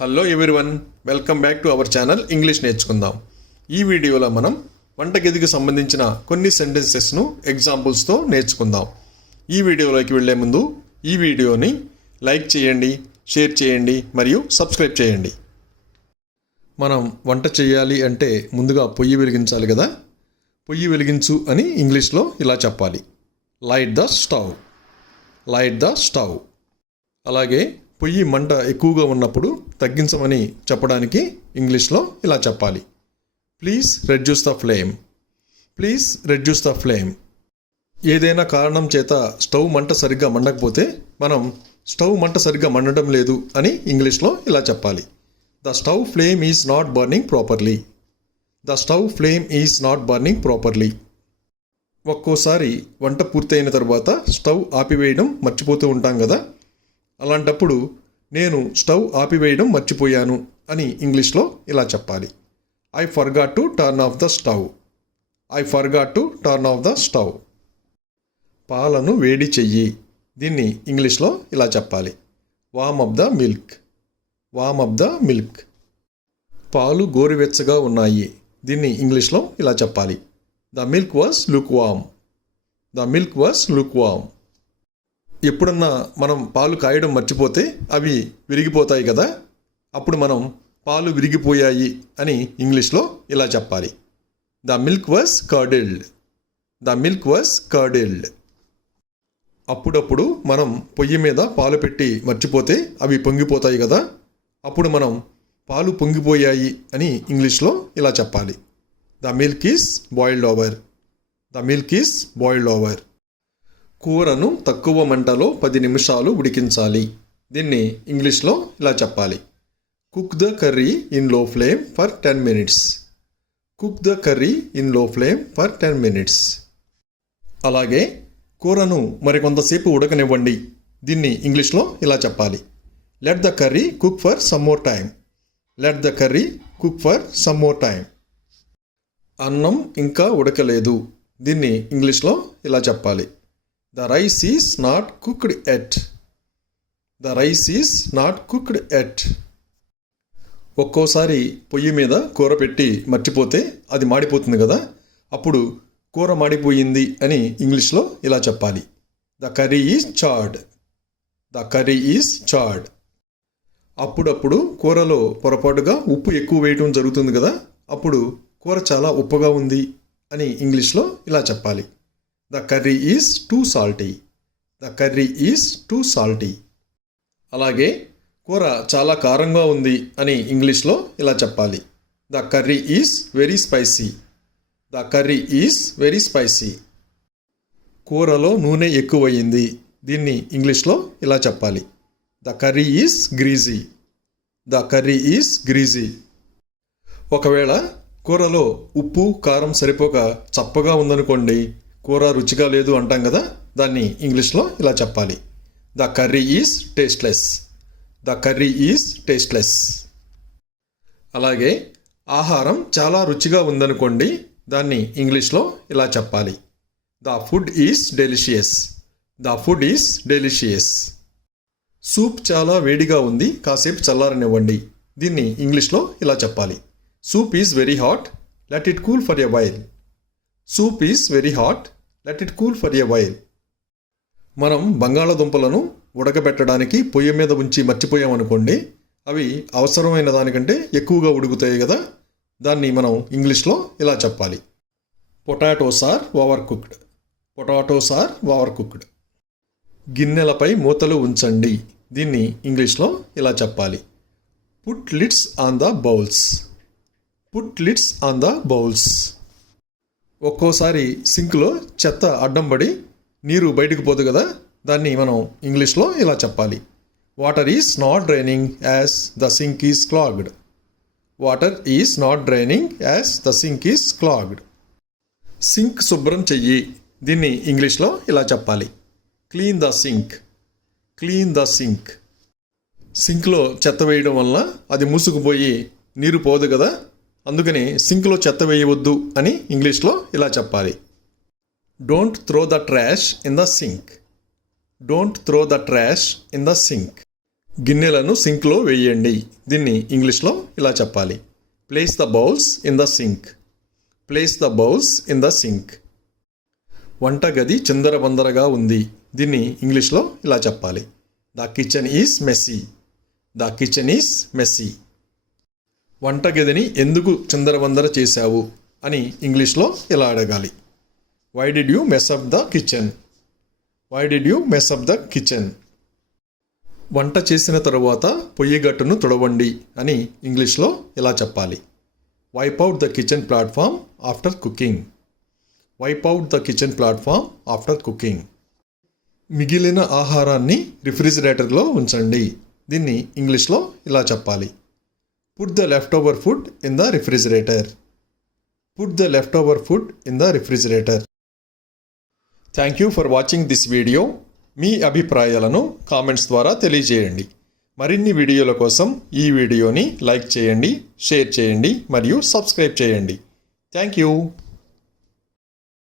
Hello everyone, welcome back to our channel English నేర్చుకుందాం. ఈ వీడియోలో మనం వంటగదికి సంబంధించిన కొన్ని సెంటెన్సెస్ను ఎగ్జాంపుల్స్తో నేర్చుకుందాం. ఈ వీడియోలోకి వెళ్లే ముందు ఈ వీడియోని లైక్ చేయండి, షేర్ చేయండి మరియు సబ్స్క్రైబ్ చేయండి. మనం వంట చేయాలి అంటే ముందుగా పొయ్యి వెలిగించాలి కదా. పొయ్యి వెలిగించు అని ఇంగ్లీష్లో ఇలా చెప్పాలి, light the stove, light the stove. అలాగే పొయ్యి మంట ఎక్కువగా ఉన్నప్పుడు తగ్గించమని చెప్పడానికి ఇంగ్లీష్లో ఇలా చెప్పాలి, please reduce the flame, please reduce the flame. ఏదైనా కారణం చేత స్టవ్ మంట సరిగ్గా మండకపోతే మనం స్టవ్ మంట సరిగ్గా మండడం లేదు అని ఇంగ్లీష్లో ఇలా చెప్పాలి, the stove flame is not burning properly, the stove flame is not burning properly. ఒక్కోసారి వంట పూర్తయిన తర్వాత స్టవ్ ఆపివేయడం మర్చిపోతూ ఉంటాం కదా. అలాంటప్పుడు నేను స్టవ్ ఆపివేయడం మర్చిపోయాను అని ఇంగ్లీష్లో ఇలా చెప్పాలి, I forgot to turn off the stove, I forgot to turn off the stove. పాలను వేడి చెయ్యి, దీన్ని ఇంగ్లీష్లో ఇలా చెప్పాలి, warm up the milk, warm up the milk. పాలు గోరువెచ్చగా ఉన్నాయి, దీన్ని ఇంగ్లీష్లో ఇలా చెప్పాలి, the milk was lukewarm, the milk was lukewarm. ఎప్పుడన్నా మనం పాలు కాయడం మర్చిపోతే అవి విరిగిపోతాయి కదా, అప్పుడు మనం పాలు విరిగిపోయాయి అని ఇంగ్లీష్లో ఇలా చెప్పాలి, the milk was curdled, the milk was curdled. అప్పుడప్పుడు మనం పొయ్యి మీద పాలు పెట్టి మర్చిపోతే అవి పొంగిపోతాయి కదా, అప్పుడు మనం పాలు పొంగిపోయాయి అని ఇంగ్లీష్లో ఇలా చెప్పాలి, the milk is boiled over, the milk is boiled over. కూరను తక్కువ మంటలో 10 నిమిషాలు ఉడికించాలి, దీన్ని ఇంగ్లీష్లో ఇలా చెప్పాలి, కుక్ ద కర్రీ ఇన్ లో flame for 10 minutes, cook the curry in లో ఫ్లేమ్ ఫర్ 10 మినిట్స్. అలాగే కూరను మరికొంతసేపు ఉడకనివ్వండి, దీన్ని ఇంగ్లీష్లో ఇలా చెప్పాలి, let the curry cook for some more time, let the curry cook for some more time. అన్నం ఇంకా ఉడకలేదు, దీన్ని ఇంగ్లీష్లో ఇలా చెప్పాలి, the rice is not cooked at, the rice is not cooked at. ఒక్కోసారి పొయ్యి మీద కూర పెట్టి మర్చిపోతే అది మాడిపోతుంది కదా, అప్పుడు కూర మాడిపోయింది అని ఇంగ్లీష్లో ఇలా చెప్పాలి, the curry is chartered, the curry is chartered. అప్పుడప్పుడు కూరలో పొరపాటుగా ఉప్పు ఎక్కువ వేయటం జరుగుతుంది కదా, అప్పుడు కూర చాలా ఉప్పుగా ఉంది అని ఇంగ్లీష్లో ఇలా చెప్పాలి, the curry is too salty, the curry is too salty. అలాగే కూర చాలా కారంగా ఉంది అని ఇంగ్లీష్లో ఇలా చెప్పాలి, the curry is very spicy, the curry is very spicy. కూరలో నూనె ఎక్కువయింది, దీన్ని ఇంగ్లీష్లో ఇలా చెప్పాలి, the curry is greasy, the curry is greasy. ఒకవేళ కూరలో ఉప్పు కారం సరిపోక చప్పగా ఉందనుకోండి, కూర రుచిగా లేదు అంటాం కదా, దాన్ని ఇంగ్లీష్లో ఇలా చెప్పాలి, the curry is tasteless, the curry is tasteless. అలాగే ఆహారం చాలా రుచిగా ఉందనుకోండి, దాన్ని ఇంగ్లీష్లో ఇలా చెప్పాలి, the food is delicious, the food is delicious. Soup చాలా వేడిగా ఉంది, కాసేపు చల్లారనివ్వండి, దీన్ని ఇంగ్లీష్లో ఇలా చెప్పాలి, soup is very hot, let it cool for a while, soup is very hot, let it cool for a while. మనం బంగాళాదుంపలను ఉడకబెట్టడానికి పొయ్యి మీద ఉంచి మర్చిపోయామనుకోండి, అవి అవసరమైన దానికంటే ఎక్కువగా ఉడుకుతాయి కదా, దాన్ని మనం ఇంగ్లీష్లో ఇలా చెప్పాలి, potatoes are overcooked, potatoes are overcooked. గిన్నెలపై మూతలు ఉంచండి, దీన్ని ఇంగ్లీష్లో ఇలా చెప్పాలి, put lids on the bowls, put lids on the bowls. ఒక్కోసారి సింక్లో చెత్త అడ్డం పడి నీరు బయటకు పోదు కదా, దాన్ని మనం ఇంగ్లీష్లో ఇలా చెప్పాలి, water is not draining as the sink is clogged, water is not draining as the sink is clogged. Sink శుభ్రం చెయ్యి, దీన్ని ఇంగ్లీష్లో ఇలా చెప్పాలి, clean the sink, clean the sink. సింక్లో చెత్త వేయడం వల్ల అది మూసుకుపోయి నీరు పోదు కదా, అందుకని సింక్లో చెత్త వేయవద్దు అని ఇంగ్లీష్లో ఇలా చెప్పాలి, don't throw the trash in the sink, don't throw the trash in the sink. గిన్నెలను సింక్లో వేయండి. దీన్ని ఇంగ్లీష్లో ఇలా చెప్పాలి. Place the bowls in the sink. Place the bowls in the sink. వంటగది చిందరవందరగా ఉంది. దీన్ని ఇంగ్లీష్లో ఇలా చెప్పాలి. The kitchen is messy. The kitchen is messy. వంటగదిని ఎందుకు చిందరవందర చేశావు అని ఇంగ్లీష్లో ఇలా అడగాలి. Why did you mess up the kitchen. Why did you mess up the kitchen. వంట చేసిన తరువాత పొయ్యిగట్టును తుడవండి అని ఇంగ్లీష్లో ఇలా చెప్పాలి. Wipe out the kitchen platform after cooking. Wipe out the kitchen platform after cooking. మిగిలిన ఆహారాన్ని రిఫ్రిజిరేటర్లో ఉంచండి. దీన్ని ఇంగ్లీష్లో ఇలా చెప్పాలి. Put the leftover food in the refrigerator. Put the leftover food in the refrigerator. Thank you for watching this video. మీ అభిప్రాయాలను కామెంట్స్ ద్వారా తెలియజేయండి. మరిన్ని వీడియోల కోసం ఈ వీడియోని లైక్ చేయండి, షేర్ చేయండి మరియు సబ్స్క్రైబ్ చేయండి. Thank you.